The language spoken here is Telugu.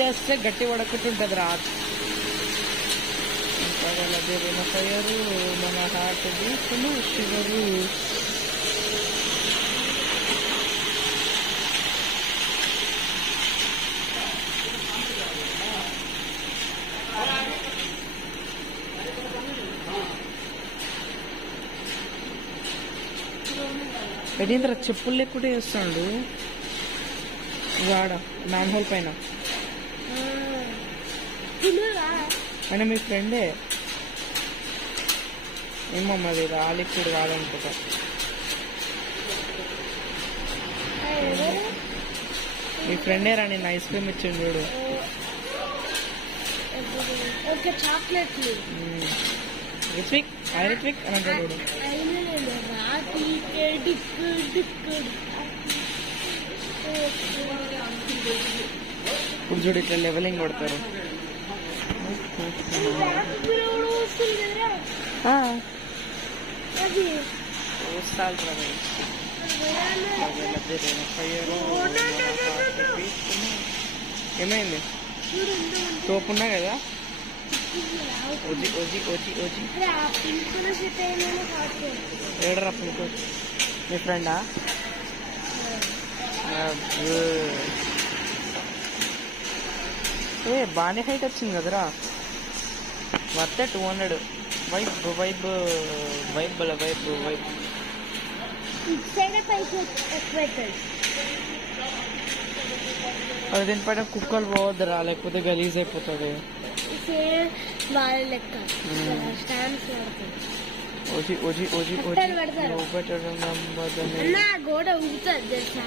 వేస్తే గట్టి పడకుంటుంటుంది రా. పగలదేరిన ఫైరు మన హార్ట్ బీట్ను షుగరు. ఎడీంద్ర చెప్పులు లేకుండా వేస్తాడు వాడ మ్యాన్ హోల్ పైన. ఆయన మీ ఫ్రెండే ఏమో మరి రాలిక్విడ్ కాదనుకుంటా. మీ ఫ్రెండే రా నేను ఐస్ క్రీమ్ ఇచ్చిండు చూడు. రిత్విక్ రిత్విక్ అని అంటాడు చూడు. ఇప్పుడు చూడు ఇట్లా లెవెలింగ్ కొడతారు. ఏమైంది తోపున్నా కదా. ఏడరా పింకు మీ ఫ్రెండా? బాగానే హైట్ వచ్చింది కదరా. వర్తే 200. Vibe vibe vibe vibe vibe. అది దీనిపైన కుక్కలు పోవద్దురా, లేకపోతే గలీజ్ అయిపోతుంది. గోడ ఊగుతుంది తెలుసా.